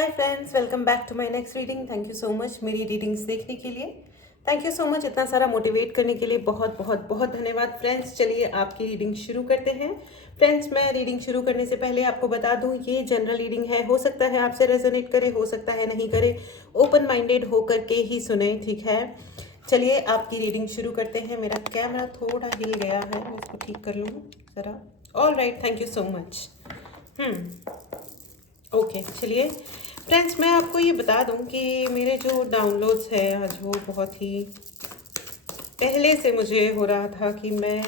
Hi friends, welcome back to my next reading. Thank you so much मेरी readings देखने के लिए। Thank you so much इतना सारा मोटिवेट करने के लिए। बहुत बहुत बहुत धन्यवाद फ्रेंड्स। चलिए आपकी रीडिंग शुरू करते हैं। फ्रेंड्स, मैं रीडिंग शुरू करने से पहले आपको बता दूं, ये जनरल रीडिंग है। हो सकता है आपसे रेजोनेट करे, हो सकता है नहीं करे। ओपन माइंडेड होकर के ही सुने, ठीक है। चलिए आपकी रीडिंग शुरू करते हैं। मेरा कैमरा थोड़ा हिल गया है, मैं इसको ठीक कर लूँ ज़रा। All right, thank you so much. Okay, चलिए फ्रेंड्स, मैं आपको ये बता दूं कि मेरे जो डाउनलोड्स हैं आज वो बहुत ही पहले से मुझे हो रहा था कि मैं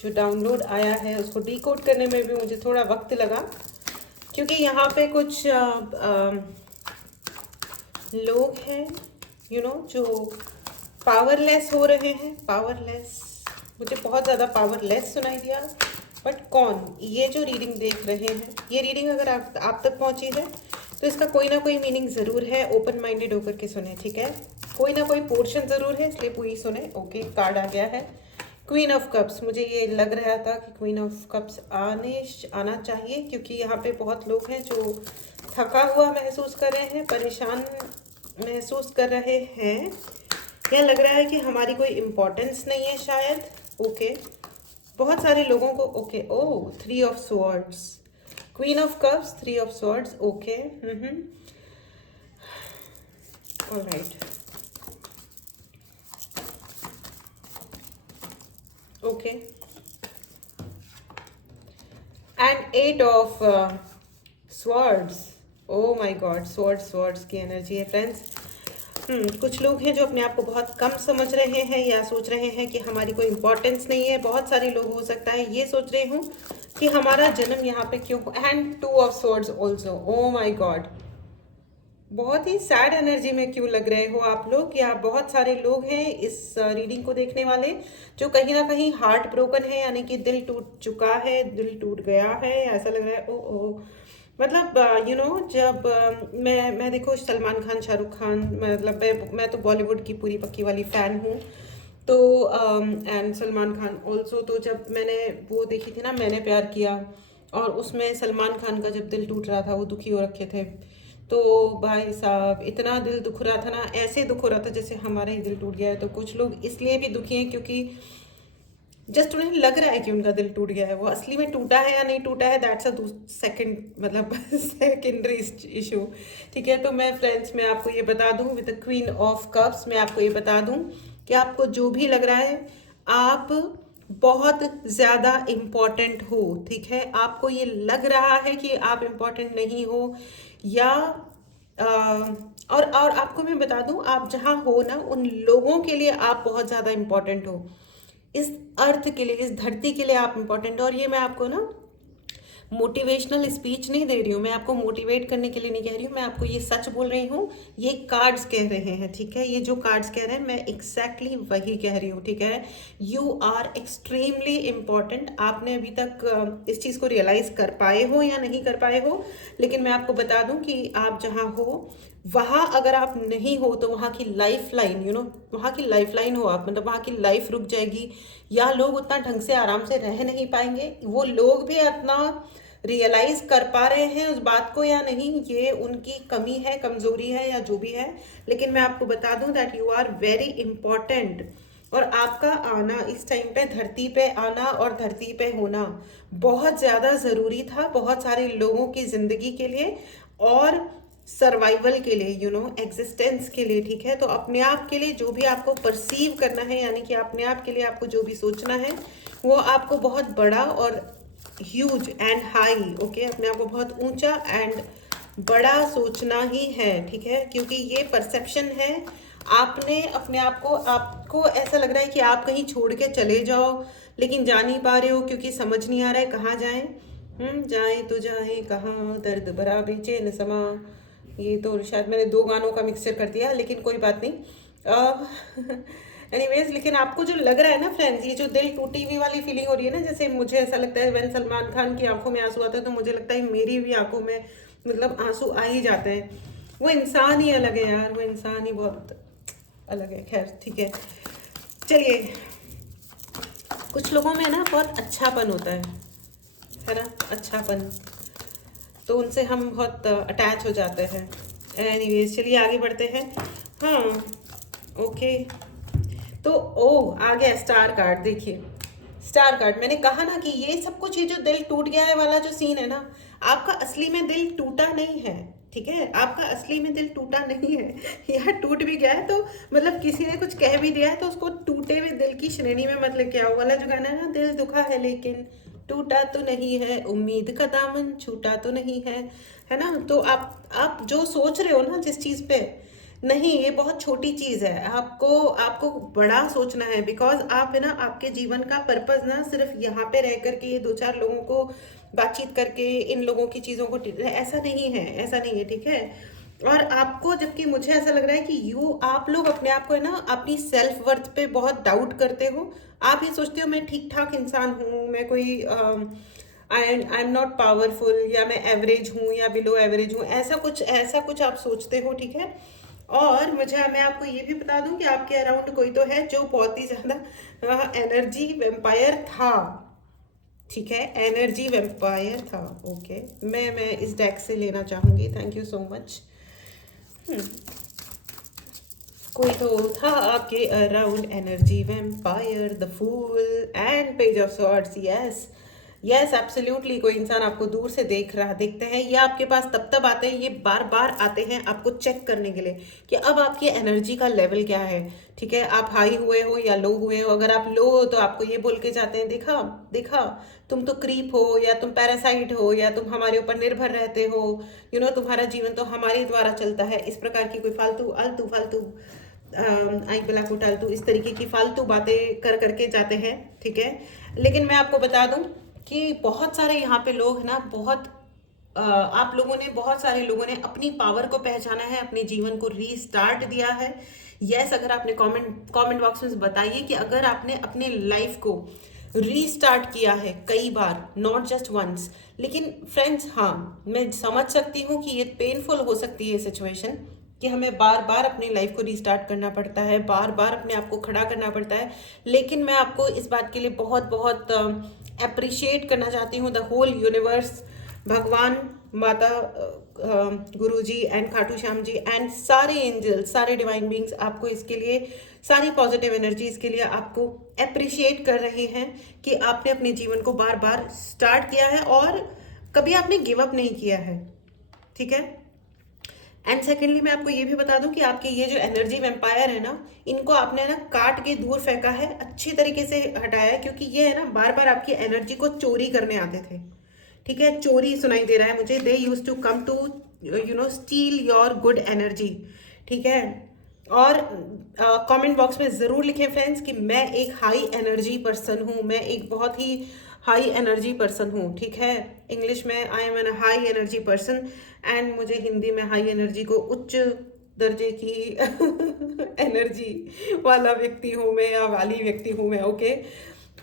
जो डाउनलोड आया है उसको डिकोड करने में भी मुझे थोड़ा वक्त लगा, क्योंकि यहाँ पे कुछ लोग हैं जो पावरलेस हो रहे हैं। पावरलेस, मुझे बहुत ज़्यादा पावरलेस सुनाई दिया। बट कौन? ये जो रीडिंग देख रहे हैं, ये रीडिंग अगर आप तक पहुंची है तो इसका कोई ना कोई मीनिंग ज़रूर है। ओपन माइंडेड होकर के सुने, ठीक है। कोई ना कोई पोर्शन ज़रूर है, इसलिए पूरी सुने। ओके, कार्ड आ गया है क्वीन ऑफ कप्स। मुझे ये लग रहा था कि क्वीन ऑफ कप्स आना चाहिए, क्योंकि यहाँ पे बहुत लोग हैं जो थका हुआ महसूस कर रहे हैं, परेशान महसूस कर रहे हैं, या लग रहा है कि हमारी कोई इम्पोर्टेंस नहीं है शायद। ओके, बहुत सारे लोगों को। Okay, oh 3 of swords, queen of cups, 3 of swords. Okay, alright, okay, and 8 of swords. Oh my God, swords की एनर्जी है फ्रेंड्स। कुछ लोग हैं जो अपने आप को बहुत कम समझ रहे हैं या सोच रहे हैं कि हमारी कोई इम्पोर्टेंस नहीं है। बहुत सारे लोग हो सकता है ये सोच रहे हूँ कि हमारा जन्म यहाँ पे क्यों। And 2 of swords also. O my God, बहुत ही सैड एनर्जी में क्यों लग रहे हो आप लोग, या बहुत सारे लोग हैं इस रीडिंग को देखने वाले जो कहीं ना कहीं हार्ट ब्रोकन है, यानी कि दिल टूट चुका है, दिल टूट गया है, ऐसा लग रहा है। ओ मतलब जब मैं देखो, सलमान खान, शाहरुख खान, मतलब मैं तो बॉलीवुड की पूरी पक्की वाली फ़ैन हूँ। तो एंड सलमान खान ऑल्सो। तो जब मैंने वो देखी थी ना, मैंने प्यार किया, और उसमें सलमान खान का जब दिल टूट रहा था, वो दुखी हो रखे थे, तो भाई साहब इतना दिल दुख रहा था ना, ऐसे दुख हो रहा था जैसे हमारा ही दिल टूट गया है। तो कुछ लोग इसलिए भी दुखी हैं क्योंकि जस्ट उन्हें लग रहा है कि उनका दिल टूट गया है। वो असली में टूटा है या नहीं टूटा है, दैट्स अ सेकंड, मतलब सेकेंडरी इशू, ठीक है। तो मैं फ्रेंड्स, मैं आपको ये बता दूं with the queen of cups, मैं आपको ये बता दूं कि आपको जो भी लग रहा है, आप बहुत ज़्यादा इम्पॉर्टेंट हो, ठीक है। आपको ये लग रहा है कि आप इम्पॉर्टेंट नहीं हो, या और आपको मैं बता दूं, आप जहाँ हो ना, उन लोगों के लिए आप बहुत ज़्यादा इम्पॉर्टेंट हो। इस अर्थ के लिए, इस धरती के लिए आप इम्पोर्टेंट हो। और ये मैं आपको ना मोटिवेशनल स्पीच नहीं दे रही हूँ, मैं आपको मोटिवेट करने के लिए नहीं कह रही हूँ, मैं आपको ये सच बोल रही हूँ। ये कार्ड्स कह रहे हैं, ठीक है। ये जो कार्ड्स कह रहे हैं, मैं एग्जैक्टली वही कह रही हूँ, ठीक है। You are extremely important. आपने अभी तक इस चीज़ को रियलाइज़ कर पाए हो या नहीं कर पाए हो, लेकिन मैं आपको बता दूँ कि आप जहाँ हो वहाँ अगर आप नहीं हो तो वहाँ की लाइफ लाइन, वहाँ की लाइफ लाइन हो आप, मतलब वहाँ की लाइफ रुक जाएगी, या लोग उतना ढंग से आराम से रह नहीं पाएंगे। वो लोग भी अपना रियलाइज कर पा रहे हैं उस बात को या नहीं, ये उनकी कमी है, कमजोरी है, या जो भी है। लेकिन मैं आपको बता दूं that you are very important, और आपका आना इस टाइम पे, धरती पे आना और धरती पे होना बहुत ज़्यादा ज़रूरी था, बहुत सारे लोगों की ज़िंदगी के लिए और सर्वाइवल के लिए, एग्जिस्टेंस के लिए, ठीक है। तो अपने आप के लिए जो भी आपको परसीव करना है, यानी कि अपने आप के लिए आपको जो भी सोचना है, वो आपको बहुत बड़ा और ह्यूज एंड हाई, ओके, अपने आप को बहुत ऊंचा एंड बड़ा सोचना ही है, ठीक है। क्योंकि ये परसेप्शन है, आपने अपने आप को, आपको ऐसा लग रहा है कि आप कहीं छोड़ के चले जाओ, लेकिन जा नहीं पा रहे हो, क्योंकि समझ नहीं आ रहा है कहाँ जाएं। जाएं तो जाएं कहाँ, दर्द भरा बेचैन समा। ये तो शायद मैंने 2 गानों का मिक्सचर कर दिया, लेकिन कोई बात नहीं। एनीवेज, लेकिन आपको जो लग रहा है ना फ्रेंड्स, ये जो दिल टूटी हुई वाली फीलिंग हो रही है ना, जैसे मुझे ऐसा लगता है व्हेन सलमान खान की आंखों में आंसू आते हैं, तो मुझे लगता है मेरी भी आंखों में मतलब आंसू आ ही जाते हैं। वो इंसान ही अलग है यार, वो इंसान ही बहुत अलग है। खैर, ठीक है, चलिए। कुछ लोगों में ना बहुत अच्छापन होता है ना, अच्छापन। तो उनसे हम बहुत अटैच हो जाते हैं। एनीवेज चलिए आगे बढ़ते हैं। हाँ, ओके। तो ओ आ गया स्टार कार्ड। देखिए स्टार कार्ड, मैंने कहा ना कि ये सब कुछ, ये जो दिल टूट गया है वाला जो सीन है ना, आपका असली में दिल टूटा नहीं है, ठीक है? आपका असली में दिल टूटा नहीं है। यार टूट भी गया है तो मतलब किसी ने कुछ कह भी दिया है तो उसको टूटे हुए दिल की श्रेणी में मत लेके आओ। वाला जो गाना है ना, दिल दुखा है लेकिन टूटा तो नहीं है, उम्मीद का दामन छूटा तो नहीं है ना? तो आप जो सोच रहे हो ना जिस चीज पे, नहीं, ये बहुत छोटी चीज है। आपको आपको बड़ा सोचना है, बिकॉज आप है ना, आपके जीवन का पर्पस ना सिर्फ यहाँ पे रह करके ये दो चार लोगों को बातचीत करके इन लोगों की चीजों को, ऐसा नहीं है, ऐसा नहीं है, ठीक है? और आपको, जबकि मुझे ऐसा लग रहा है कि आप लोग अपने आप को है ना अपनी सेल्फ वर्थ पे बहुत डाउट करते हो। आप ये सोचते हो मैं ठीक ठाक इंसान हूँ, मैं कोई आई एम नॉट पावरफुल, या मैं एवरेज हूँ या बिलो एवरेज हूँ, ऐसा कुछ आप सोचते हो, ठीक है? और मैं आपको ये भी बता दूं कि आपके अराउंड कोई तो है जो बहुत ही ज्यादा एनर्जी वेम्पायर था, ठीक है? एनर्जी वेम्पायर था। ओके, मैं इस डेक से लेना चाहूंगी, थैंक यू सो मच। कोई तो था आपके around energy vampire, the fool and page of swords. Yes yes absolutely, कोई इंसान आपको दूर से देखते हैं, ये आपके पास तब आते हैं, ये बार बार आते हैं आपको चेक करने के लिए कि अब आपकी एनर्जी का लेवल क्या है, ठीक है? आप हाई हुए हो या लो हुए हो। अगर आप लो हो तो आपको ये बोल के जाते हैं, देखा देखा, तुम तो क्रीप हो, या तुम पैरासाइट हो, या तुम हमारे ऊपर निर्भर रहते हो, तुम्हारा जीवन तो हमारे द्वारा चलता है। इस प्रकार की कोई फालतू फालतू आई बिला को टालतू, इस तरीके की फालतू बातें कर करके जाते हैं, ठीक है? लेकिन मैं आपको बता दूं कि बहुत सारे यहाँ पे लोग हैं ना, बहुत सारे लोगों ने अपनी पावर को पहचाना है, अपने जीवन को रीस्टार्ट दिया है। यस, अगर आपने कमेंट बॉक्स में बताइए कि अगर आपने अपने लाइफ को रीस्टार्ट किया है कई बार, नॉट जस्ट वंस। लेकिन फ्रेंड्स, हाँ, मैं समझ सकती हूँ कि ये पेनफुल हो सकती है सिचुएशन, कि हमें बार बार अपनी लाइफ को रीस्टार्ट करना पड़ता है, बार बार अपने आप को खड़ा करना पड़ता है। लेकिन मैं आपको इस बात के लिए बहुत बहुत अप्रिशिएट करना चाहती हूँ द होल यूनिवर्स, भगवान, माता, गुरु जी एंड खाटू श्याम जी एंड सारे एंजल्स, सारे डिवाइन बींग्स आपको इसके लिए, सारी पॉजिटिव एनर्जी इसके लिए आपको अप्रिशिएट कर रहे हैं कि आपने अपने जीवन को बार बार स्टार्ट किया है और कभी आपने गिव अप नहीं किया है, ठीक है? एंड सेकेंडली मैं आपको ये भी बता दूं कि आपके ये जो एनर्जी वेम्पायर है ना, इनको आपने ना काट के दूर फेंका है, अच्छी तरीके से हटाया है, क्योंकि ये है ना बार बार आपकी एनर्जी को चोरी करने आते थे, ठीक है? चोरी सुनाई दे रहा है मुझे। They use to come to steal your good energy, ठीक है? और कमेंट बॉक्स में ज़रूर लिखें फ्रेंड्स कि मैं एक हाई एनर्जी पर्सन हूँ, मैं एक बहुत ही हाई एनर्जी पर्सन हूँ, ठीक है? इंग्लिश में I am an high energy person, and मुझे हिंदी में हाई एनर्जी को उच्च दर्जे की एनर्जी वाला व्यक्ति हूँ मैं, या वाली व्यक्ति हूँ मैं, ओके?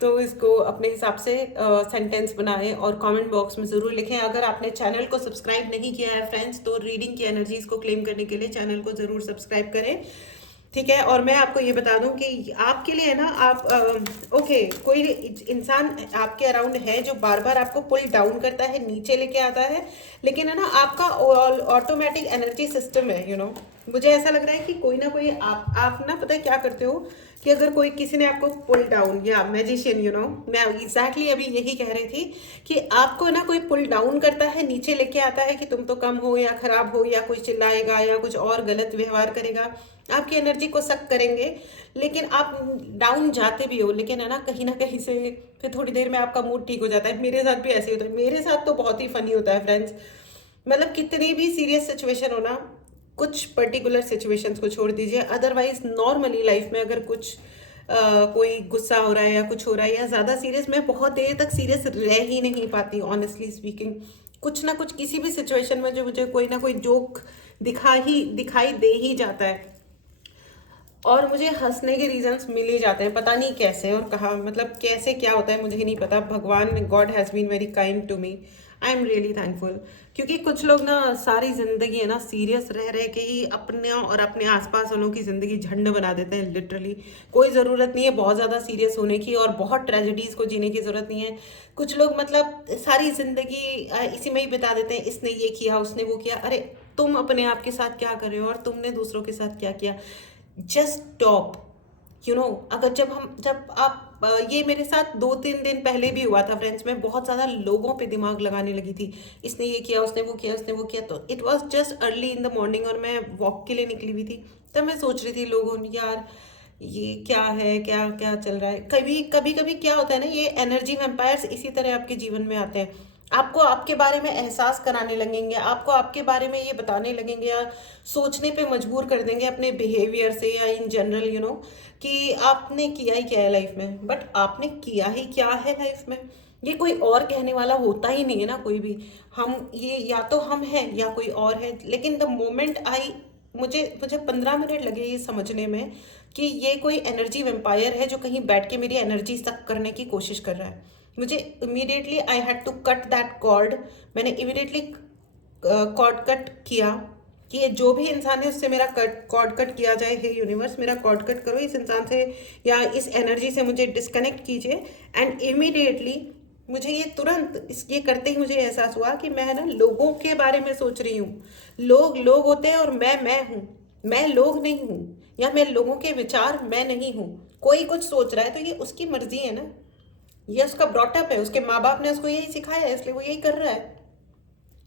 तो इसको अपने हिसाब से सेंटेंस बनाएं और कमेंट बॉक्स में ज़रूर लिखें। अगर आपने चैनल को सब्सक्राइब नहीं किया है फ्रेंड्स, तो रीडिंग की एनर्जीज को क्लेम करने के लिए चैनल को ज़रूर सब्सक्राइब करें, ठीक है? और मैं आपको ये बता दूं कि आपके लिए ना, ओके, कोई इंसान आपके अराउंड है जो बार बार आपको पुल डाउन करता है, नीचे लेके आता है, लेकिन है ना आपका ऑटोमेटिक एनर्जी सिस्टम है, मुझे ऐसा लग रहा है कि कोई ना कोई आप ना, पता है क्या करते हो कि अगर कोई किसी ने आपको पुल डाउन, या मैजिशियन, मैं एग्जैक्टली अभी यही कह रही थी कि आपको ना कोई पुल डाउन करता है, नीचे लेके आता है कि तुम तो कम हो या खराब हो, या कुछ चिल्लाएगा या कुछ और गलत व्यवहार करेगा, आपकी एनर्जी को सक करेंगे। लेकिन आप डाउन जाते भी हो, लेकिन है ना कहीं से फिर थोड़ी देर में आपका मूड ठीक हो जाता है। मेरे साथ भी ऐसे ही होता है, मेरे साथ तो बहुत ही फनी होता है फ्रेंड्स। मतलब कितनी भी सीरियस सिचुएशन हो ना, कुछ पर्टिकुलर सिचुएशंस को छोड़ दीजिए, अदरवाइज नॉर्मली लाइफ में अगर कुछ कोई गुस्सा हो रहा है या कुछ हो रहा है या ज़्यादा सीरियस, मैं बहुत देर तक सीरियस रह ही नहीं पाती, ऑनेस्टली स्पीकिंग। कुछ ना कुछ किसी भी सिचुएशन में जो मुझे कोई ना कोई जोक दिखाई दे ही जाता है, और मुझे हंसने के रीजंस मिल ही जाते हैं, पता नहीं कैसे और कहाँ, मतलब कैसे क्या होता है मुझे ही नहीं पता। भगवान, God has been very kind to me, I am really thankful. क्योंकि कुछ लोग ना सारी जिंदगी है ना सीरियस रह रह के ही अपने और अपने आसपास वालों की जिंदगी झंड बना देते हैं लिटरली। कोई ज़रूरत नहीं है बहुत ज़्यादा सीरियस होने की और बहुत ट्रेजेडीज़ को जीने की ज़रूरत नहीं है। कुछ लोग मतलब सारी जिंदगी इसी में ही बिता देते हैं, इसने ये किया उसने वो किया। अरे तुम अपने आप के साथ क्या कर रहे हो और तुमने दूसरों के साथ क्या किया? Just stop. अगर जब आप ये मेरे साथ 2-3 दिन पहले भी हुआ था फ्रेंड्स। मैं बहुत ज़्यादा लोगों पे दिमाग लगाने लगी थी, इसने ये किया उसने वो किया उसने वो किया। तो it was just early in the morning और मैं वॉक के लिए निकली हुई थी। तब मैं सोच रही थी लोगों यार ये क्या है, क्या क्या चल रहा है। कभी कभी कभी क्या होता है ना, ये एनर्जी वैम्पायर्स इसी तरह आपके जीवन में आते हैं। आपको आपके बारे में एहसास कराने लगेंगे, आपको आपके बारे में ये बताने लगेंगे या सोचने पे मजबूर कर देंगे अपने बिहेवियर से या इन जनरल कि आपने किया ही क्या है लाइफ में। बट आपने किया ही क्या है लाइफ में, ये कोई और कहने वाला होता ही नहीं है ना कोई भी। हम ये या तो हम हैं या कोई और है। लेकिन द मोमेंट आई मुझे मुझे 15 मिनट लगे ये समझने में कि ये कोई एनर्जी वेम्पायर है जो कहीं बैठ के मेरी एनर्जी सक करने की कोशिश कर रहा है। मुझे immediately I had to cut that cord. मैंने इमीडिएटली कॉर्ड कट किया कि ये जो भी इंसान है उससे मेरा कॉर्ड कट किया जाए। हे यूनिवर्स मेरा कॉर्ड कट करो इस इंसान से या इस एनर्जी से मुझे डिस्कनेक्ट कीजिए। एंड इमीडिएटली मुझे ये तुरंत ये करते ही मुझे एहसास हुआ कि मैं ना लोगों के बारे में सोच रही हूँ। लोग लोग होते हैं और मैं हूँ। मैं लोग नहीं हूँ या मैं लोगों के विचार मैं नहीं हूँ। कोई कुछ सोच रहा है तो ये उसकी मर्जी है ना, ये उसका ब्रॉटअप है, उसके माँ बाप ने उसको यही सिखाया है इसलिए वो यही कर रहा है।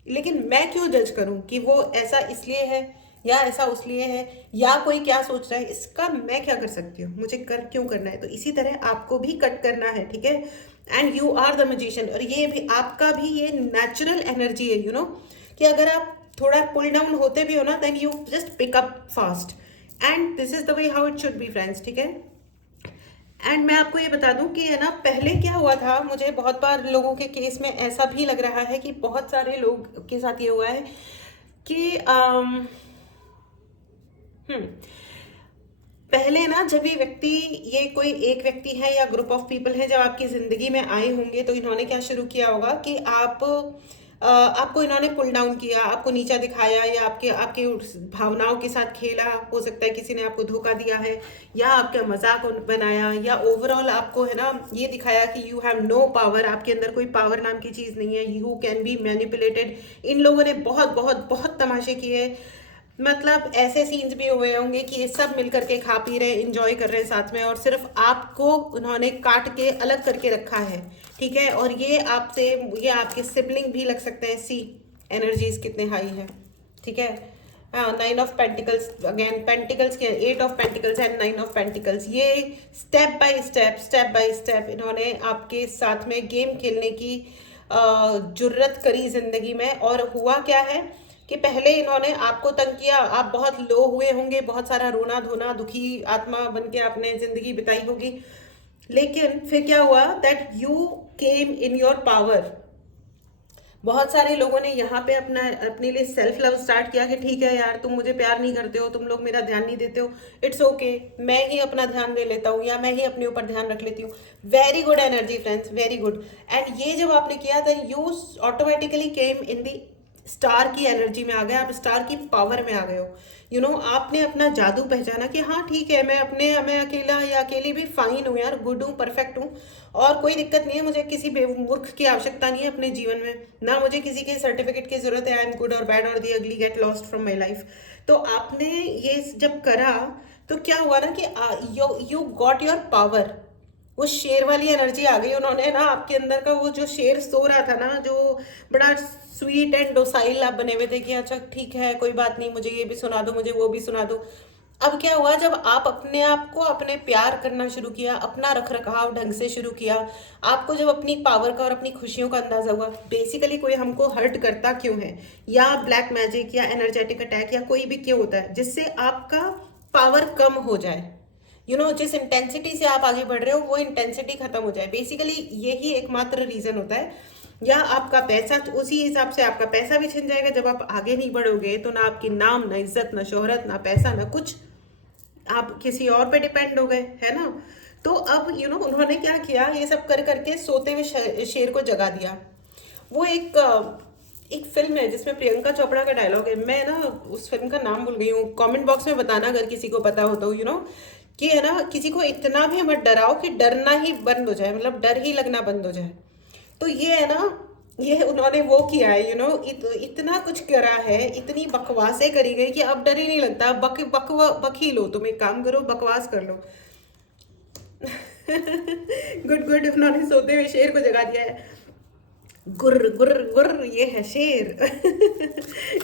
लेकिन मैं क्यों जज करूं कि वो ऐसा इसलिए है या ऐसा उसलिए है या कोई क्या सोच रहा है, इसका मैं क्या कर सकती हूँ? मुझे कर क्यों करना है? तो इसी तरह आपको भी कट करना है, ठीक है। And you are the magician. और ये भी आपका भी ये नेचुरल एनर्जी है कि अगर आप थोड़ा पुल डाउन होते भी हो ना then you just pick up fast. And this is the way how it should be friends, ठीक है। एंड मैं आपको ये बता दूं कि है ना पहले क्या हुआ था, मुझे बहुत बार लोगों के केस में ऐसा भी लग रहा है कि बहुत सारे लोग के साथ ये हुआ है कि पहले ना जब ये कोई एक व्यक्ति है या ग्रुप ऑफ पीपल है जब आपकी ज़िंदगी में आए होंगे तो इन्होंने क्या शुरू किया होगा कि आपको इन्होंने पुल डाउन किया, आपको नीचा दिखाया या आपके आपके भावनाओं के साथ खेला। हो सकता है किसी ने आपको धोखा दिया है या आपका मजाक बनाया या ओवरऑल आपको है ना ये दिखाया कि यू हैव नो पावर, आपके अंदर कोई पावर नाम की चीज़ नहीं है, यू कैन बी मैनिपुलेटेड। इन लोगों ने बहुत बहुत बहुत तमाशे किए। मतलब ऐसे सीन्स भी हुए होंगे कि ये सब मिल करके खा पी रहे हैं, इंजॉय कर रहे हैं साथ में और सिर्फ आपको उन्होंने काट के अलग करके रखा है, ठीक है। और ये आपके सिबलिंग भी लग सकते हैं। सी एनर्जीज कितने हाई है, ठीक है। 9 ऑफ पेंटिकल्स, अगेन पेंटिकल्स के 8 of pentacles and 9 of pentacles. ये स्टेप बाय स्टेप इन्होंने आपके साथ में गेम खेलने की जुर्रत करी जिंदगी में। और हुआ क्या है कि पहले इन्होंने आपको तंग किया, आप बहुत लो हुए होंगे, बहुत सारा रोना धोना, दुखी आत्मा बन के आपने जिंदगी बिताई होगी। लेकिन फिर क्या हुआ that you came in your power. बहुत सारे लोगों ने यहाँ पे अपने लिए सेल्फ लव स्टार्ट किया कि ठीक है यार तुम मुझे प्यार नहीं करते हो, तुम लोग मेरा ध्यान नहीं देते हो, इट्स ओके मैं ही अपना ध्यान दे लेता हूँ या मैं ही अपने ऊपर ध्यान रख लेती हूँ। Very good energy friends, very good. And ये जब आपने किया था you automatically came in the star की एनर्जी में आ गए, आप स्टार की पावर में आ गए हो। आपने अपना जादू पहचाना कि हाँ ठीक है मैं अकेला या अकेली भी फाइन हूँ यार, गुड हूँ, परफेक्ट हूँ और कोई दिक्कत नहीं है। मुझे किसी बेमूर्ख की आवश्यकता नहीं है अपने जीवन में, ना मुझे किसी के सर्टिफिकेट की जरूरत है। आई एम गुड और बैड और दी अगली gate lost from my life. तो आपने ये जब करा तो क्या हुआ ना कि यू गॉट योर पावर। वो शेर वाली एनर्जी आ गई। उन्होंने ना आपके अंदर का वो जो शेर सो रहा था ना, जो बड़ा स्वीट एंड डोसाइल आप बने हुए थे कि अच्छा ठीक है कोई बात नहीं, मुझे ये भी सुना दो, मुझे वो भी सुना दो। अब क्या हुआ जब आप अपने आप को अपने प्यार करना शुरू किया, अपना रख रखाव ढंग से शुरू किया, आपको जब अपनी पावर का और अपनी खुशियों का अंदाजा हुआ। बेसिकली कोई हमको हर्ट करता क्यों है या ब्लैक मैजिक या एनर्जेटिक अटैक या कोई भी क्यों होता है, जिससे आपका पावर कम हो जाए। जिस इंटेंसिटी से आप आगे बढ़ रहे हो वो इंटेंसिटी खत्म हो जाए। बेसिकली यही एकमात्र रीजन होता है। या आपका पैसा, उसी हिसाब से आपका पैसा भी छिन जाएगा। जब आप आगे नहीं बढ़ोगे तो ना आपकी नाम, ना इज्जत, ना शोहरत, ना पैसा, ना कुछ, आप किसी और पे डिपेंड हो गए, है ना। तो अब उन्होंने क्या किया, ये सब कर करके सोते हुए शेर को जगा दिया। वो एक फिल्म है जिसमें प्रियंका चोपड़ा का डायलॉग है, मैं ना उस फिल्म का नाम भूल गई हूँ, कमेंट बॉक्स में बताना अगर किसी को पता हो तो, कि है ना, किसी को इतना भी मत डराओ कि डरना ही बंद हो जाए, मतलब डर ही लगना बंद हो जाए। तो ये है ना, ये उन्होंने वो किया है, इतना कुछ करा है, इतनी बकवासें करी गई कि अब डर ही नहीं लगता। बक ही लो, तुम एक काम करो, बकवास कर लो। गुड गुड, उन्होंने सोते हुए शेर को जगा दिया है। गुर्र गुर्र गुर्र, ये है शेर।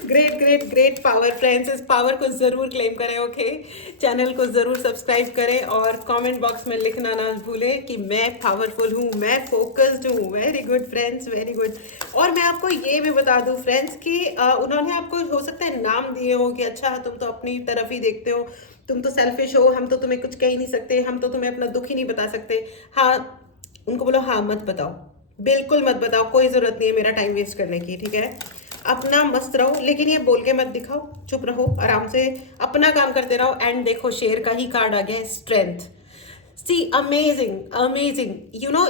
Great great great power friends, इस पावर को ज़रूर क्लेम करें। ओके, चैनल को ज़रूर सब्सक्राइब करें और कमेंट बॉक्स में लिखना ना भूलें कि मैं पावरफुल हूँ, मैं फोकस्ड हूँ। Very good friends, very good. और मैं आपको ये भी बता दूँ फ्रेंड्स कि उन्होंने आपको हो सकता है नाम दिए हो कि अच्छा तुम तो अपनी तरफ ही देखते हो, तुम तो सेल्फिश हो, हम तो तुम्हें कुछ कह ही नहीं सकते, हम तो तुम्हें अपना दुख ही नहीं बता सकते। हाँ, उनको बोलो हाँ मत बताओ, बिल्कुल मत बताओ, कोई ज़रूरत नहीं है मेरा टाइम वेस्ट करने की, ठीक है। अपना मस्त रहो, लेकिन ये बोल के मत दिखाओ, चुप रहो, आराम से अपना काम करते रहो। एंड देखो शेर का ही कार्ड आ गया है, स्ट्रेंथ। सी अमेजिंग अमेजिंग,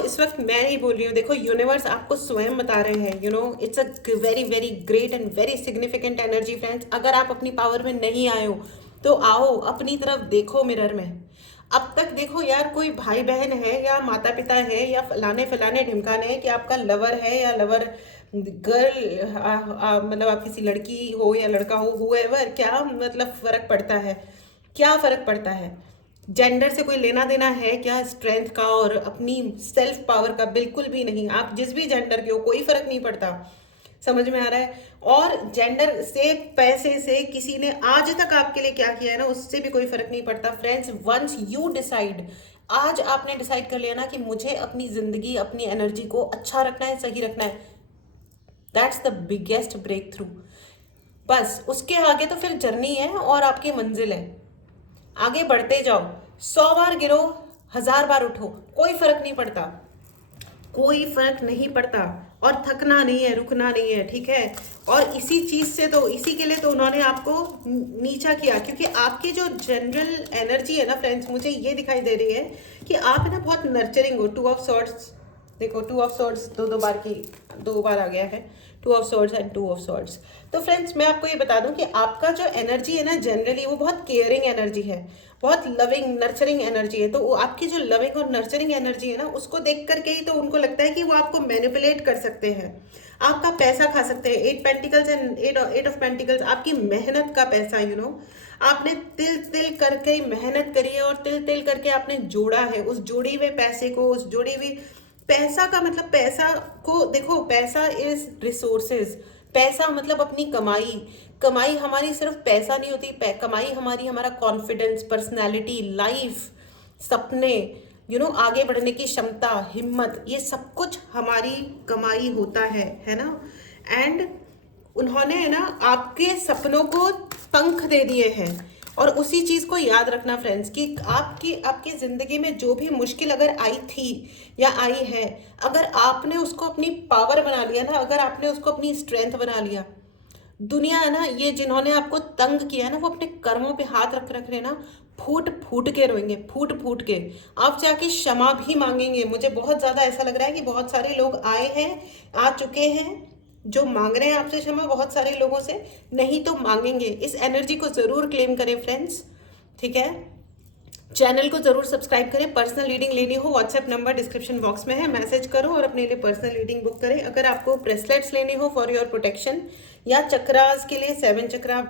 इस वक्त मैं नहीं बोल रही हूँ, देखो यूनिवर्स आपको स्वयं बता रहे हैं, it's a very very great and very significant energy friends. अगर आप अपनी पावर में नहीं आए हो तो आओ, अपनी तरफ देखो मिरर में। अब तक देखो यार, कोई भाई बहन है या माता पिता है या फलाने फलाने ढिमकाने कि आपका लवर है या लवर गर्ल, मतलब आप किसी लड़की हो या लड़का हो, हुएवर, क्या मतलब फर्क पड़ता है, क्या फर्क पड़ता है। जेंडर से कोई लेना देना है क्या स्ट्रेंथ का और अपनी सेल्फ पावर का? बिल्कुल भी नहीं। आप जिस भी जेंडर के हो, कोई फर्क नहीं पड़ता। समझ में आ रहा है? और जेंडर से, पैसे से, किसी ने आज तक आपके लिए क्या किया है ना, उससे भी कोई फर्क नहीं पड़ता फ्रेंड्स। वंस यू डिसाइड, आज आपने डिसाइड कर लिया ना कि मुझे अपनी जिंदगी, अपनी एनर्जी को अच्छा रखना है, सही रखना है, that's the biggest breakthrough. बस उसके आगे तो फिर जर्नी है और आपकी मंजिल है। आगे बढ़ते जाओ, 100 बार गिरो, 1000 बार उठो, कोई फर्क नहीं पड़ता, कोई फर्क नहीं पड़ता। और थकना नहीं है, रुकना नहीं है, ठीक है। और इसी चीज से तो, इसी के लिए तो उन्होंने आपको नीचा किया, क्योंकि आपकी जो जनरल एनर्जी है ना फ्रेंड्स, मुझे ये दिखाई दे रही है कि आप है ना बहुत नर्चरिंग हो। 2 ऑफ सॉर्ड्स, देखो 2 ऑफ सॉर्ड्स दो बार आ गया है, 2 of swords and 2 of swords. तो फ्रेंड्स मैं आपको ये बता दूं कि आपका जो एनर्जी है ना जनरली, वो बहुत केयरिंग एनर्जी है, बहुत लविंग नर्चरिंग एनर्जी है। तो वो आपकी जो लविंग और नर्चरिंग एनर्जी है ना, उसको देख करके ही तो उनको लगता है कि वो आपको मैनिपुलेट कर सकते हैं, आपका पैसा खा सकते हैं। 8 पेंटिकल्स एंड 8 ऑफ पेंटिकल्स, आपकी मेहनत का पैसा, आपने तिल तिल करके मेहनत करी है और तिल तिल करके आपने जोड़ा है, उस जोड़ी हुए पैसे को, उस जोड़ी हुई पैसा का मतलब, पैसा को देखो, पैसा इज रिसोर्सेज। पैसा मतलब अपनी कमाई। कमाई हमारी सिर्फ पैसा नहीं होती, कमाई हमारी, हमारा कॉन्फिडेंस, पर्सनैलिटी, लाइफ, सपने, आगे बढ़ने की क्षमता, हिम्मत, ये सब कुछ हमारी कमाई होता है ना। एंड उन्होंने है ना आपके सपनों को पंख दे दिए हैं। और उसी चीज़ को याद रखना फ्रेंड्स कि आपकी ज़िंदगी में जो भी मुश्किल अगर आई थी या आई है, अगर आपने उसको अपनी पावर बना लिया ना, अगर आपने उसको अपनी स्ट्रेंथ बना लिया, दुनिया है ना, ये जिन्होंने आपको तंग किया है ना, वो अपने कर्मों पे हाथ रख रख रहे ना, फूट फूट के रोएंगे, फूट फूट के। आप जाके क्षमा भी मांगेंगे। मुझे बहुत ज़्यादा ऐसा लग रहा है कि बहुत सारे लोग आए हैं, आ चुके हैं, जो मांग रहे हैं आपसे क्षमा, बहुत सारे लोगों से, नहीं तो मांगेंगे। इस एनर्जी को ज़रूर क्लेम करें फ्रेंड्स, ठीक है। चैनल को जरूर सब्सक्राइब करें। पर्सनल रीडिंग लेनी हो, व्हाट्सएप नंबर डिस्क्रिप्शन बॉक्स में है, मैसेज करो और अपने लिए पर्सनल रीडिंग बुक करें। अगर आपको ब्रेसलेट्स लेने हो फॉर योर प्रोटेक्शन, या चक्रास के लिए, 7 चक्रा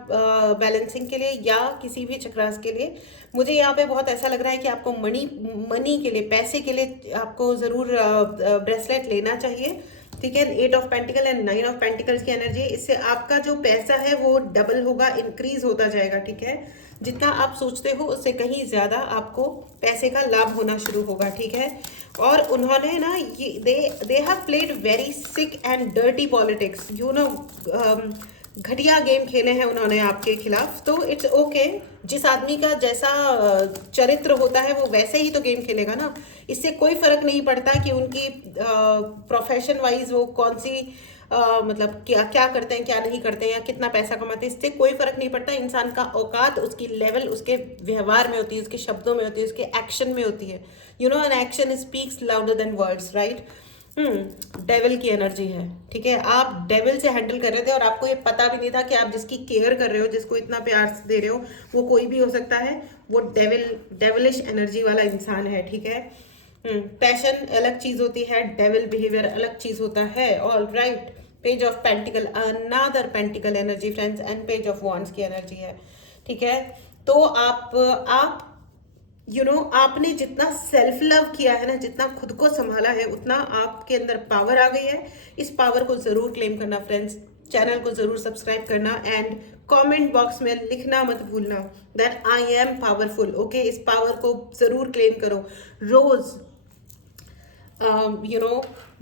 बैलेंसिंग के लिए, या किसी भी चक्रास के लिए, मुझे यहाँ पे बहुत ऐसा लग रहा है कि आपको मनी के लिए, पैसे के लिए आपको ज़रूर ब्रेसलेट लेना चाहिए, ठीक है। 8 of pentacle and 9 of pentacles की एनर्जी, इससे आपका जो पैसा है वो डबल होगा, इंक्रीज होता जाएगा, ठीक है। जितना आप सोचते हो उससे कहीं ज़्यादा आपको पैसे का लाभ होना शुरू होगा, ठीक है। और उन्होंने ना ये they have played very sick and dirty politics, घटिया गेम खेले हैं उन्होंने आपके खिलाफ। तो इट्स ओके, जिस आदमी का जैसा चरित्र होता है वो वैसे ही तो गेम खेलेगा ना। इससे कोई फर्क नहीं पड़ता कि उनकी प्रोफेशन वाइज वो कौन सी मतलब क्या क्या करते हैं, क्या नहीं करते हैं, या कितना पैसा कमाते हैं, इससे कोई फर्क नहीं पड़ता। इंसान का औकात, उसकी लेवल उसके व्यवहार में होती है, उसके शब्दों में होती है, उसके एक्शन में होती है। An action speaks louder than words, right. Devil की एनर्जी है, ठीक है। आप डेविल से हैंडल कर रहे थे और आपको ये पता भी नहीं था कि आप जिसकी केयर कर रहे हो, जिसको इतना प्यार दे रहे हो, वो कोई भी हो सकता है। वो डेविलिश एनर्जी वाला इंसान है, ठीक है। पैशन अलग चीज होती है, डेविल बिहेवियर अलग चीज होता है। All right, page of pentacle, another pentacle energy friends, and page of wands की एनर्जी है, ठीक है। तो आप आपने जितना सेल्फ लव किया है ना, जितना खुद को संभाला है, उतना आपके अंदर पावर आ गई है। इस पावर को जरूर क्लेम करना फ्रेंड्स। चैनल को जरूर सब्सक्राइब करना एंड कमेंट बॉक्स में लिखना मत भूलना that I am powerful. Okay, इस पावर को जरूर क्लेम करो। रोज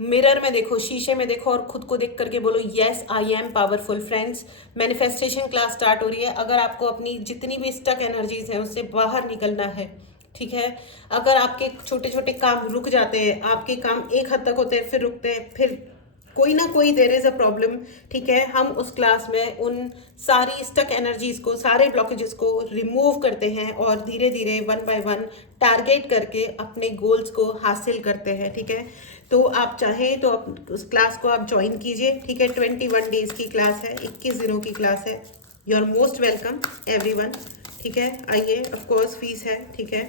मिरर में देखो, शीशे में देखो और खुद को देख करके बोलो yes I am powerful. Friends, manifestation class start हो रही है। अगर आपको अपनी जितनी भी स्टक एनर्जीज हैं उससे बाहर निकलना है, ठीक है। अगर आपके छोटे छोटे काम रुक जाते हैं, आपके काम एक हद तक होते हैं फिर रुकते हैं, फिर कोई ना कोई देयर इज अ प्रॉब्लम, ठीक है। हम उस क्लास में उन सारी स्टक एनर्जीज को, सारे ब्लॉकेजेस को रिमूव करते हैं और धीरे धीरे वन बाय वन टारगेट करके अपने गोल्स को हासिल करते हैं, ठीक है। तो आप चाहें तो उस क्लास को आप ज्वाइन कीजिए, ठीक है। 21 डेज की क्लास है, 21 दिनों की क्लास है। You are most welcome everyone, ठीक है। आइए, ऑफ कोर्स फीस है, ठीक है।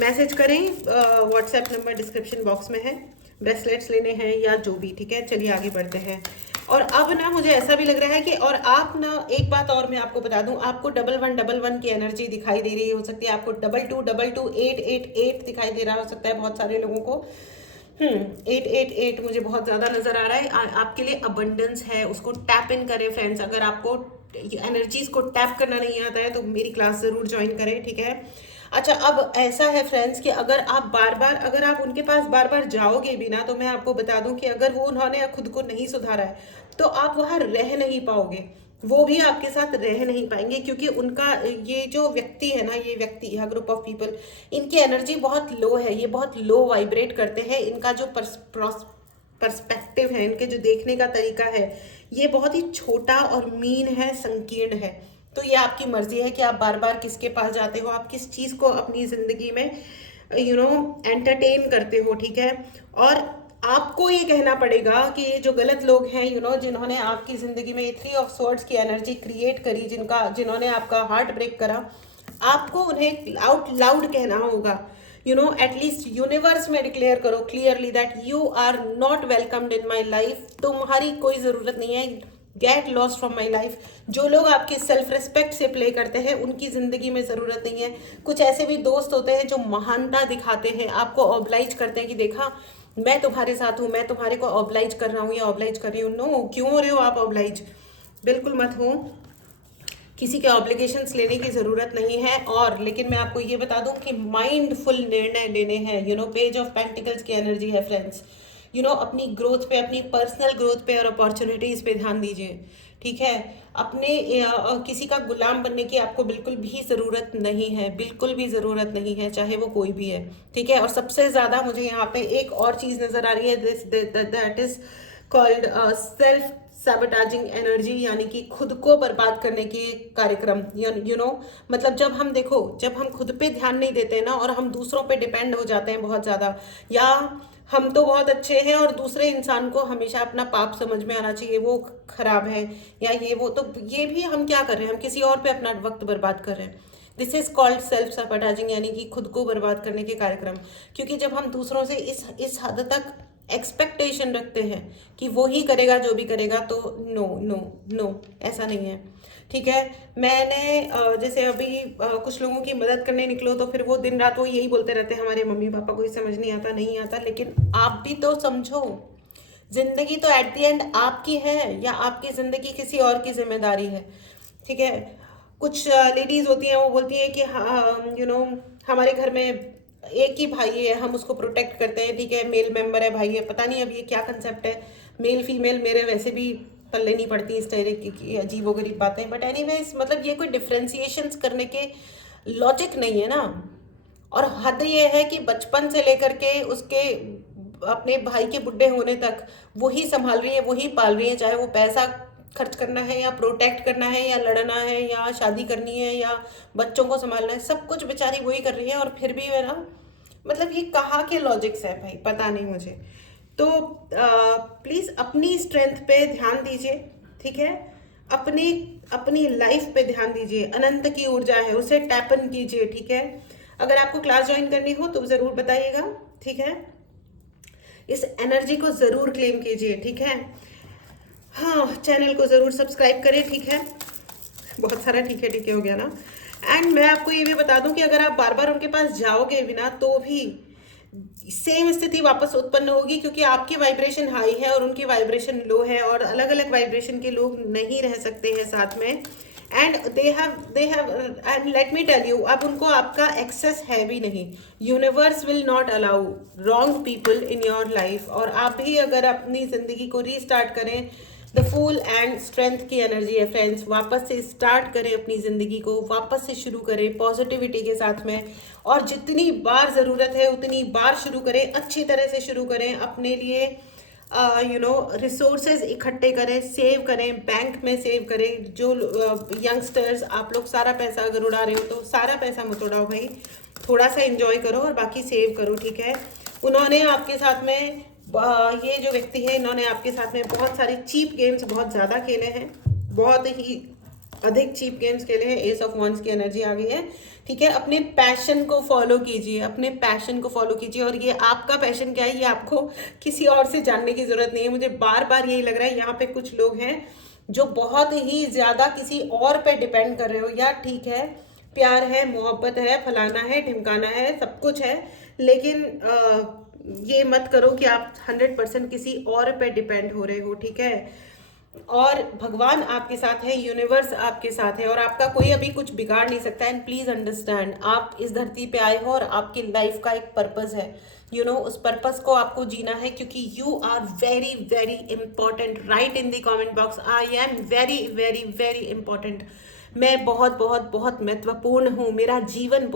मैसेज करें, व्हाट्सएप नंबर डिस्क्रिप्शन बॉक्स में है। ब्रेसलेट्स लेने हैं या जो भी, ठीक है। चलिए आगे बढ़ते हैं। और अब ना मुझे ऐसा भी लग रहा है कि, और आप ना एक बात और मैं आपको बता दूं, आपको 1111 की एनर्जी दिखाई दे रही हो सकती है, आपको 2222 888 दिखाई दे रहा हो सकता है बहुत सारे लोगों को। 888 मुझे बहुत ज़्यादा नज़र आ रहा है। आपके लिए अबंडेंस है, उसको टैप इन करें फ्रेंड्स। अगर आपको एनर्जीज को टैप करना नहीं आता है तो मेरी क्लास ज़रूर ज्वाइन करें, ठीक है। अच्छा, अब ऐसा है फ्रेंड्स कि अगर आप अगर आप उनके पास बार बार जाओगे भी ना, तो मैं आपको बता दूं कि अगर उन्होंने खुद को नहीं सुधारा है तो आप वहाँ रह नहीं पाओगे, वो भी आपके साथ रह नहीं पाएंगे। क्योंकि उनका ये जो व्यक्ति है ना, ये व्यक्ति, यह ग्रुप ऑफ पीपल, इनकी एनर्जी बहुत लो है, ये बहुत लो वाइब्रेट करते हैं। इनका जो पर्सपेक्टिव है, इनके जो देखने का तरीका है, ये बहुत ही छोटा और मीन है, संकीर्ण है। तो ये आपकी मर्जी है कि आप बार बार किसके पास जाते हो, आप किस चीज़ को अपनी ज़िंदगी में एंटरटेन करते हो, ठीक है। और आपको ये कहना पड़ेगा कि ये जो गलत लोग हैं, जिन्होंने आपकी ज़िंदगी में 3 ऑफ स्वॉर्ड्स की एनर्जी क्रिएट करी, जिन्होंने आपका हार्ट ब्रेक करा, आपको उन्हें आउट लाउड कहना होगा। एटलीस्ट यूनिवर्स में डिक्लेयर करो clearly that you are not welcomed in my life. तुम्हारी कोई ज़रूरत नहीं है, get lost from my life. जो लोग आपके सेल्फ रिस्पेक्ट से प्ले करते हैं, उनकी ज़िंदगी में ज़रूरत नहीं है। कुछ ऐसे भी दोस्त होते हैं जो महानता दिखाते हैं, आपको ऑब्लाइज करते हैं कि देखा मैं तुम्हारे साथ हूँ, मैं तुम्हारे को ऑब्लाइज कर रहा हूँ या ऑब्लाइज कर रही हूँ। नो, क्यों हो रहे हो आप ऑब्लाइज? बिल्कुल मत हो, किसी के ऑब्लिगेशंस लेने की ज़रूरत नहीं है। और लेकिन मैं आपको ये बता दूं कि माइंडफुल निर्णय लेने हैं। पेज ऑफ पेंटिकल्स की एनर्जी है फ्रेंड्स। अपनी ग्रोथ पे, अपनी पर्सनल ग्रोथ पे और अपॉर्चुनिटीज़ पे ध्यान दीजिए, ठीक है। अपने किसी का गुलाम बनने की आपको बिल्कुल भी ज़रूरत नहीं है, बिल्कुल भी ज़रूरत नहीं है, चाहे वो कोई भी है, ठीक है। और सबसे ज़्यादा मुझे यहाँ पे एक और चीज़ नज़र आ रही है, that is called self sabotaging energy, यानी कि खुद को बर्बाद करने के कार्यक्रम। मतलब जब हम खुद पे ध्यान नहीं देते ना और हम दूसरों पे डिपेंड हो जाते हैं बहुत ज़्यादा, या हम तो बहुत अच्छे हैं और दूसरे इंसान को हमेशा अपना पाप समझ में आना चाहिए, वो खराब है या ये वो, तो ये भी हम क्या कर रहे हैं, हम किसी और पे अपना वक्त बर्बाद कर रहे हैं। This is called self sabotaging, यानी कि खुद को बर्बाद करने के कार्यक्रम। क्योंकि जब हम दूसरों से इस हद तक एक्सपेक्टेशन रखते हैं कि वो ही करेगा जो भी करेगा, तो नो नो नो, ऐसा नहीं है, ठीक है। मैंने जैसे अभी कुछ लोगों की मदद करने निकलो तो फिर वो दिन रात वो यही बोलते रहते हैं, हमारे मम्मी पापा को ही समझ नहीं आता, नहीं आता। लेकिन आप भी तो समझो, जिंदगी तो एट द एंड आपकी है, या आपकी जिंदगी किसी और की जिम्मेदारी है, ठीक है। कुछ लेडीज होती हैं, वो बोलती हैं कि हाँ हमारे घर में एक ही भाई है, हम उसको प्रोटेक्ट करते हैं, ठीक है, मेल मेंबर है, भाई है। पता नहीं अब ये क्या कंसेप्ट है, मेल फीमेल मेरे वैसे भी पल्ले नहीं पड़ती इस तरह की अजीबो गरीब बातें। बट एनीवेज, मतलब ये कोई डिफ्रेंसिएशंस करने के लॉजिक नहीं है ना। और हद ये है कि बचपन से लेकर के उसके अपने भाई के बुढ़े होने तक वही संभाल रही है, वही पाल रही है, चाहे वो पैसा खर्च करना है या प्रोटेक्ट करना है या लड़ना है या शादी करनी है या बच्चों को संभालना है, सब कुछ बेचारी वही कर रही है। और फिर भी है ना, मतलब ये कहाँ के लॉजिक्स है भाई, पता नहीं मुझे। तो प्लीज़ अपनी स्ट्रेंथ पे ध्यान दीजिए, ठीक है। अपनी अपनी लाइफ पे ध्यान दीजिए, अनंत की ऊर्जा है उसे टैपन कीजिए, ठीक है। अगर आपको क्लास ज्वाइन करनी हो तो ज़रूर बताइएगा, ठीक है। इस एनर्जी को ज़रूर क्लेम कीजिए, ठीक है। हाँ, चैनल को ज़रूर सब्सक्राइब करें, ठीक है। बहुत सारा ठीक है हो गया ना। एंड मैं आपको ये भी बता दूं कि अगर आप बार बार उनके पास जाओगे भी ना तो भी सेम स्थिति वापस उत्पन्न होगी, क्योंकि आपकी वाइब्रेशन हाई है और उनकी वाइब्रेशन लो है, और अलग अलग वाइब्रेशन के लोग नहीं रह सकते हैं साथ में। And they have and let me tell you, अब उनको आपका एक्सेस है भी नहीं। Universe will not allow wrong people in your life. और आप भी अगर अपनी ज़िंदगी को रीस्टार्ट करें, द फूल एंड स्ट्रेंथ की एनर्जी है फ्रेंड्स, वापस से स्टार्ट करें अपनी ज़िंदगी को, वापस से शुरू करें पॉजिटिविटी के साथ में। और जितनी बार ज़रूरत है उतनी बार शुरू करें, अच्छी तरह से शुरू करें, अपने लिए रिसोर्सेज इकट्ठे करें, सेव करें, बैंक में सेव करें। जो यंगस्टर्स आप लोग सारा पैसा अगर उड़ा रहे हो तो सारा पैसा मत उड़ाओ भाई, थोड़ा सा एंजॉय करो और बाकी सेव करो, ठीक है। उन्होंने आपके साथ में ये जो व्यक्ति है, इन्होंने आपके साथ में बहुत सारे चीप गेम्स बहुत ज़्यादा खेले हैं, बहुत ही अधिक चीप गेम्स खेले हैं। एस ऑफ वॉन्ड्स की एनर्जी आ गई है, ठीक है। अपने पैशन को फॉलो कीजिए, अपने पैशन को फॉलो कीजिए। और ये आपका पैशन क्या है ये आपको किसी और से जानने की ज़रूरत नहीं है। मुझे बार बार यही लग रहा है, यहाँ पे कुछ लोग हैं जो बहुत ही ज़्यादा किसी और पे डिपेंड कर रहे हो। यार ठीक है, प्यार है, मोहब्बत है, फलाना है, ढिमकाना है, सब कुछ है, लेकिन ये मत करो कि आप 100% किसी और पे डिपेंड हो रहे हो, ठीक है। और भगवान आपके साथ है, यूनिवर्स आपके साथ है, और आपका कोई अभी कुछ बिगाड़ नहीं सकता। एंड प्लीज़ अंडरस्टैंड, आप इस धरती पे आए हो और आपकी लाइफ का एक पर्पस है, उस पर्पस को आपको जीना है, क्योंकि you are very very important. Right in the comment box, I am very very very important. मैं बहुत बहुत बहुत महत्वपूर्ण हूँ, मेरा जीवन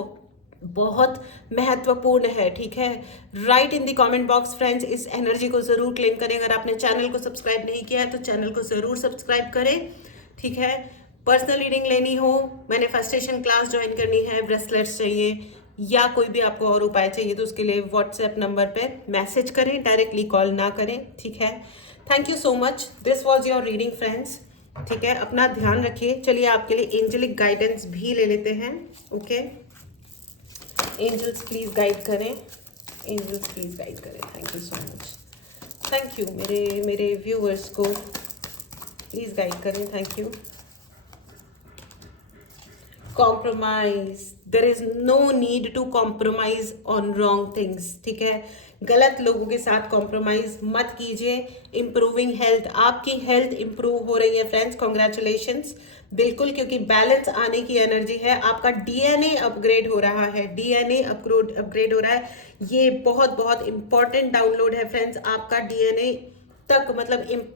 बहुत महत्वपूर्ण है, ठीक है। Right in the comment box friends, इस एनर्जी को ज़रूर क्लेम करें। अगर आपने चैनल को सब्सक्राइब नहीं किया है तो चैनल को ज़रूर सब्सक्राइब करें, ठीक है। पर्सनल रीडिंग लेनी हो, मैनिफेस्टेशन क्लास ज्वाइन करनी है, ब्रेसलेट्स चाहिए या कोई भी आपको और उपाय चाहिए तो उसके लिए व्हाट्सएप नंबर पे मैसेज करें, डायरेक्टली कॉल ना करें, ठीक है। Thank you so much, this was your reading friends, ठीक है। अपना ध्यान रखिए। चलिए आपके लिए एंजेलिक गाइडेंस भी ले लेते हैं, ओके। एंजल्स प्लीज़ गाइड करें, एंजल्स प्लीज़ गाइड करें। Thank you so much, thank you. मेरे व्यूअर्स को प्लीज़ गाइड करें, thank you. Compromise, there is no need to compromise on wrong things, ठीक है। गलत लोगों के साथ कॉम्प्रोमाइज मत कीजिए। इम्प्रूविंग हेल्थ, आपकी हेल्थ इम्प्रूव हो रही है फ्रेंड्स, कॉन्ग्रेचुलेशंस, बिल्कुल, क्योंकि बैलेंस आने की एनर्जी है। आपका डीएनए अपग्रेड हो रहा है, डीएनए अपग्रेड हो रहा है। ये बहुत बहुत इंपॉर्टेंट डाउनलोड है फ्रेंड्स। आपका डीएनए तक मतलब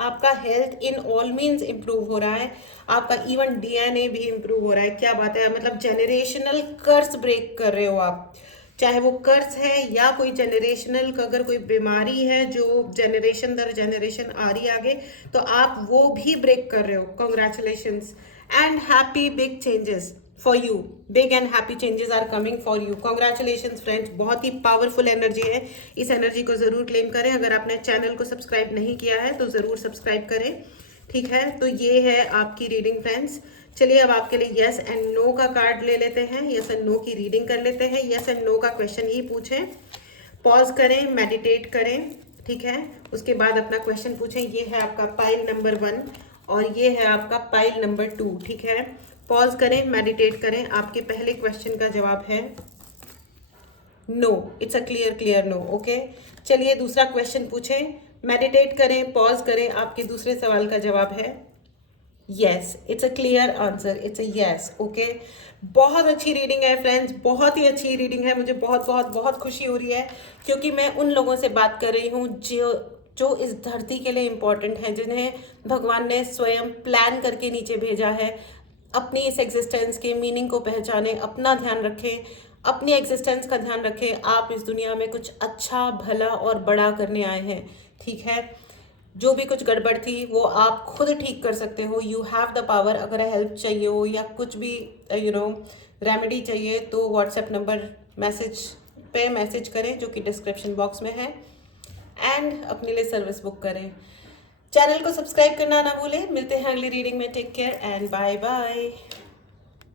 आपका health in all means improve हो रहा है, आपका इवन डीएनए भी इम्प्रूव हो रहा है। क्या बात है, मतलब जेनरेशनल कर्स ब्रेक कर रहे हो आप, चाहे वो कर्स है या कोई जेनरेशनल अगर कोई बीमारी है जो जनरेशन दर जनरेशन आ रही है आगे, तो आप वो भी ब्रेक कर रहे हो। Congratulations and happy big changes for you, big and happy changes are coming for you. Congratulations friends, बहुत ही पावरफुल एनर्जी है, इस एनर्जी को ज़रूर क्लेम करें। अगर आपने चैनल को सब्सक्राइब नहीं किया है तो ज़रूर सब्सक्राइब करें, ठीक है। तो ये है आपकी रीडिंग फ्रेंड्स। चलिए अब आपके लिए यस एंड नो का कार्ड ले लेते हैं, यस एंड नो की रीडिंग कर लेते हैं। यस एंड नो का क्वेश्चन ही पूछें, पॉज करें, मेडिटेट करें, ठीक है। उसके बाद अपना क्वेश्चन पूछें। ये है आपका पाइल नंबर 1 और ये है आपका पाइल नंबर 2, ठीक है। पॉज करें, मेडिटेट करें। आपके पहले क्वेश्चन का जवाब है no, it's a clear no, okay. चलिए दूसरा क्वेश्चन पूछें, मेडिटेट करें, पॉज करें। आपके दूसरे सवाल का जवाब है yes, it's a clear answer, it's a yes, okay. बहुत अच्छी रीडिंग है फ्रेंड्स, बहुत ही अच्छी रीडिंग है। मुझे बहुत बहुत बहुत खुशी हो रही है, क्योंकि मैं उन लोगों से बात कर रही हूँ जो इस धरती के लिए इम्पोर्टेंट हैं, जिन्हें भगवान ने स्वयं प्लान करके नीचे भेजा है। अपनी इस एग्जिस्टेंस के मीनिंग को पहचानें, अपना ध्यान रखें, अपनी एग्जिस्टेंस का ध्यान रखें। आप इस दुनिया में कुछ अच्छा, भला और बड़ा करने आए हैं, ठीक है। जो भी कुछ गड़बड़ थी वो आप खुद ठीक कर सकते हो, यू हैव द पावर। अगर हेल्प चाहिए हो या कुछ भी रेमेडी चाहिए तो व्हाट्सएप नंबर मैसेज पे मैसेज करें जो कि डिस्क्रिप्शन बॉक्स में है। एंड अपने लिए सर्विस बुक करें। चैनल को सब्सक्राइब करना ना भूलें। मिलते हैं अगली रीडिंग में। Take care and bye bye.